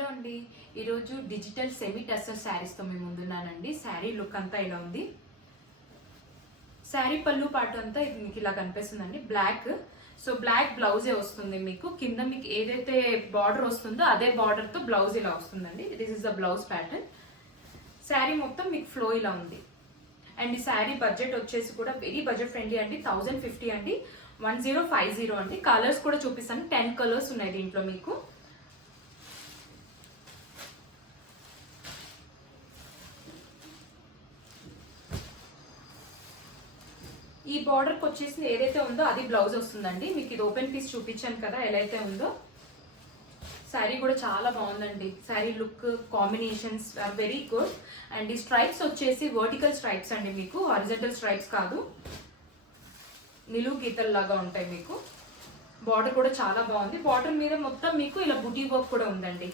Hello అండి, ఈరోజు digital semi tussar శారీస్తో మేము ముందున్నానండి. శారీ లుక్ అంతా ఇలా ఉంది. శారీ పళ్ళు పాటు అంతా ఇది మీకు ఇలా కనిపిస్తుందండి. బ్లాక్, సో బ్లాక్ బ్లౌజే వస్తుంది మీకు. కింద మీకు ఏదైతే బార్డర్ వస్తుందో అదే బార్డర్తో బ్లౌజ్ ఇలా వస్తుందండి. This is the blouse pattern. Sari మొత్తం మీకు ఫ్లో ఇలా ఉంది. అండ్ ఈ శారీ బడ్జెట్ వచ్చేసి కూడా వెరీ బడ్జెట్ ఫ్రెండ్లీ అండి. 1050 అండి, 1050 అండి. కలర్స్ కూడా చూపిస్తాను. 10 కలర్స్ ఉన్నాయి దీంట్లో మీకు. ఈ బార్డర్కి వచ్చేసి ఏదైతే ఉందో అది బ్లౌజ్ వస్తుందండి. మీకు ఇది ఓపెన్ పీస్ చూపించాను కదా ఎలా అయితే ఉందో. శారీ కూడా చాలా బాగుందండి. Sari look combinations are very good. And ఈ స్ట్రైప్స్ వచ్చేసి వర్టికల్ స్ట్రైప్స్ అండి, మీకు హారిజాంటల్ స్ట్రైప్స్ కాదు, నిలువు గీతల్ లాగా ఉంటాయి మీకు. బార్డర్ కూడా చాలా బాగుంది. బార్డర్ మీద మొత్తం మీకు ఇలా బుటీ వర్క్ కూడా ఉందండి.